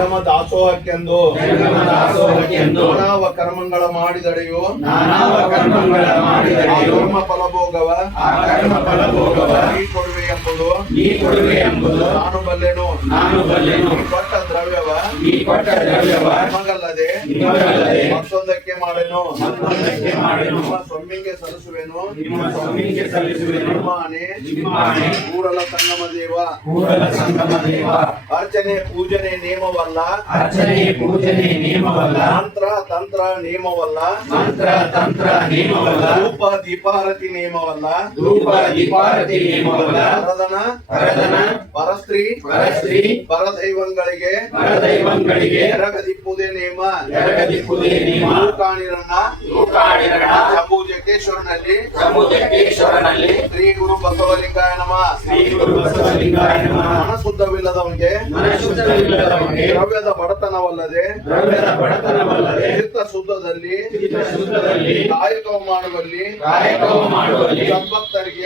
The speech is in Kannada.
ಜಂಗಮ ದಾಸೋಹಕ್ಕೆಂದು ನಾನಾವ ಕರ್ಮಗಳ ಮಾಡಿದಡೆಯೋ ನಾನಾವ ಕರ್ಮಗಳ ಮಾಡಿದಡೆಯೋ ಕರ್ಮ ಫಲಭೋಗವ ಕರ್ಮ ಫಲಭೋಗವ ನೀ ಕೊಡುವೆ ಎಂಬುದು ನೀ ಕೊಡುವೆ ಎಂಬುದು ನಾನು ಬಲ್ಲೆನು. ನಾನು ಬಲ್ಲೆನು. ಕೊಟ್ಟ ನೀ ಕೊಟ್ಟ ದ್ರವ್ಯವ ನಿಮಗಲ್ಲದೆ ನಿಮಗಲ್ಲದೆ ಮತ್ತೊಂದಕ್ಕೆ ಮಾಡೆನು. ಮತ್ತೊಂದಕ್ಕೆ ಮಾಡೆನು. ನಿಮ್ಮ ಸ್ವಾಮಿಗೆ ಸಲ್ಲಿಸುವೆನು. ನಿಮ್ಮ ಸ್ವಾಮಿಗೆ ಸಲ್ಲಿಸುವೆನು. ನಿಮ್ಮಾನೆ ನಿಮ್ಮಾನೆ. ಊರಲ ಸಂಗಮ ದೇವ. ಊರಲ ಸಂಗಮ ದೇವ. ಅರ್ಚನೆ ಪೂಜನೆ ನಿಯಮವಲ್ಲ. ಅರ್ಚನೆ ಪೂಜನೆ ನಿಯಮವಲ್ಲ. ಮಂತ್ರ ತಂತ್ರ ನಿಯಮವಲ್ಲ. ಮಂತ್ರ ತಂತ್ರ ನಿಯಮವಲ್ಲ. ಧೂಪ ದೀಪಾರತಿ ನಿಯಮವಲ್ಲ. ಧೂಪ ದೀಪಾರತಿ ನಿಯಮವಲ್ಲ. ಪರದನ ಪರದನ ಪರಸ್ತ್ರೀ ಪರಸ್ತ್ರೀ ಪರದೈವಂಗಳಿಗೆ ಪರದೈವಂಗಳಿಗೆ ಎರಗದಿಪ್ಪುದೇ ನೇಮ. ಎರಗದಿಪ್ಪುದೇ ನೇಮ. ಕಾಣಿರಣ್ಣ ಕಾಣಿರಣ್ಣ ಶಂಭು ಜಗೇಶ್ವರನಲ್ಲಿ ಸಮುದ್ರೇಶ್ವರನಲ್ಲಿ ಶ್ರೀ ಗುರು ಬಸವಲಿಂಗಾಯ ನಮ. ಶ್ರೀ ಗುರು ಬಸವಲಿಂಗಾಯ ನಮ. ಮನಶುದ್ಧವಿಲ್ಲದವನಿಗೆ. ಮನಶುದ್ಧವಿಲ್ಲದವನಿಗೆ. ದ್ರವ್ಯದ ಬಡತನವಲ್ಲದೆ. ದ್ರವ್ಯದ ಬಡತನವಲ್ಲದೆ. ಚಿತ್ತ ಶುದ್ಧದಲ್ಲಿ ಚಿತ್ತ ಶುದ್ಧದಲ್ಲಿ ಕಾಯಕವ ಮಾಡುವಲ್ಲಿ ಕಾಯಕವ ಮಾಡುವಲ್ಲಿ ಸಂಪತ್ತರಿಗೆ